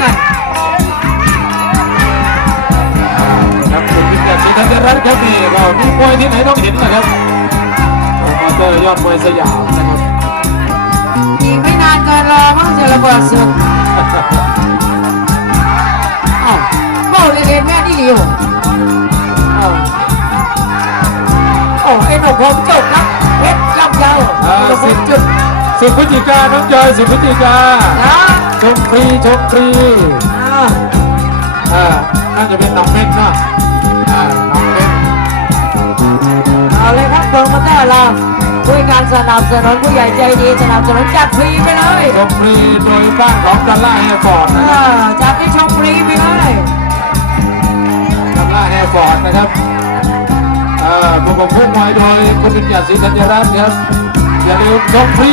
เงินครับคุณวิทยาศรีธัญรัตน์ครับนี่เรามีมวยที่ไหนต้องเห็นนะครับโปรโมเตอร์ยอดมวยสยามนะครับอีกไม่นานเกินรอมั้งจะระเบิดสุดเอ้าเบ้าเลยๆแม่นี่ดีอยู่เอ้าโอ้ไอ้หนุ่มผมจบครับเพชรลำยาวอ่าหนุ่มผสิมบจุดสิบพฤศจิกาน้องจอยสิบพฤศจิกานะ ชมฟรีชมฟรีอ้าอ่าน่าจะเป็นน้องเม็ดเนาะอ่าน้องเม็ดเอาเลยครับโปรโมเตอร์เราด้วยการสนับสนุนผู้ใหญ่ใจดีสนับสนุนจัดฟรีไปเลยชมฟรีโดยบ้านของดัลล่าแฮร์ฟอร์ดอนะครับจัดให้ชมฟรีไปเลยดัลล่าแฮร์ฟอร์ดนะครับอ่าผู้บังคับมวยโดยคุณวิทยาศรีธัญรัตน์ครับอย่าลืมชมฟรี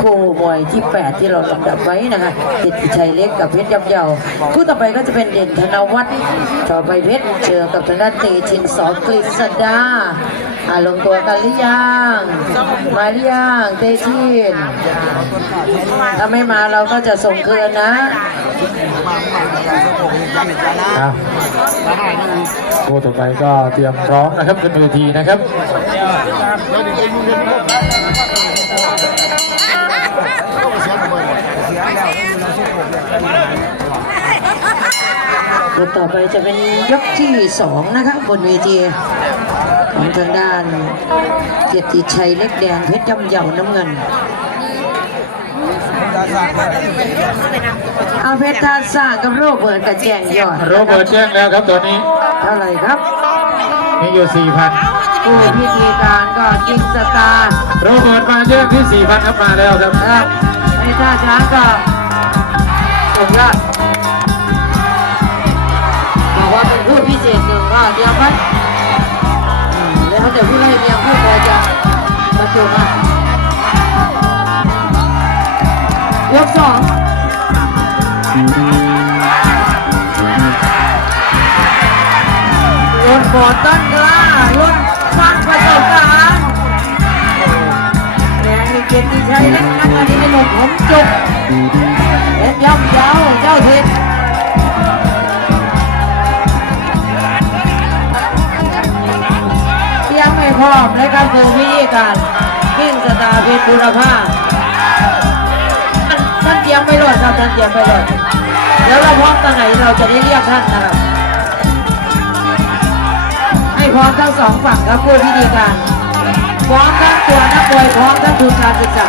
คู่มวยที่ 8 ที่เราลำดับไว้นะคะเกียรติชัยเล็กกับเพชรยำเยาคู่ต่อไปก็จะเป็นเด่นธนวัฒน์ต่อไปเพชรเจอกับทางด้านเตชินสอกฤษดาอาลงตัวกันหรือยังมาหรือยังเตชินถ้าไม่มาเราก็จะส่งเคืนนะอะคู่ต่อไปก็เตรียมพร้อมนะครับขึ้นเวทีนะครับ ยกต่อไปจะเป็นยกที่สองนะครับบนเวทีของทางด้านเกียรติชัยเล็กแดงเพชรย่ำเหยาน้ำเงินเอาเพชรทาซ่ากับโรเบิร์ตกับแจงยอดโรเบิร์ตแจ้งแล้วครับตอนนี้เท่าไหร่ครับมีอยู่4,000ผู้พิธีการก็กิงสตาร์โรเบิร์ตมาแจ้งที่4,000ครับมาแล้วครับนะครับไอ้ท่าช้างก็สมราชบอก ษหนึ่งก็เดียวกันอืมแล้วแต่ผู้ไล่เมียงผู้พอจะบรรจุมายกสองรุ่นบอต้นกล้ารุ่นสร้างประสบการณ์แดงมีเกียรติชัยเล็กนักอันนี้เป็นหนุ่มผมจุก เตรียมไม่พร้อมในการสูพิธีการกิ้งสตาร์เพชรบุณภาพท่านเตรียมไปรอดครับท่านเตรียมไปรอดแล้วเราพร้อมตอนไหนเราจะได้เรียกท่านนะครับ ให้พร้อมทั้งสองฝั่งครับผู้พิธีการพร้อมทั้งตัวนักมวยพร้อมทั้งทุนการศึกษา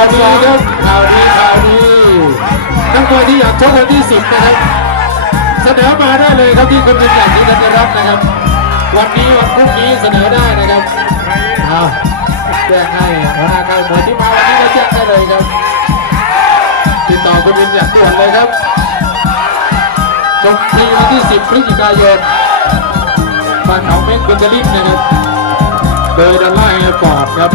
าวดีครับข่าวดีข่าวดีนักมวยที่อยากชกวันที่10นะครับเสนอมาได้เลยครับที่คุณเป็นอย่างที่ธัญรัตน์นะครับ วันนี้วันพรุ่งนี้เสนอได้นะครับเอาแจ้งให้หัวหน้าค่ายมวยที่มาวันนี้ก็แจ้งได้เลยครับ ติดต่อคุณเป็นอย่างด่วนเลยครับชมฟรีวันที่10พฤศจิกายนบ้านหนองเม็กบุญจริตนะครับโดยดัลล่าแอร์ฟอร์ดครับ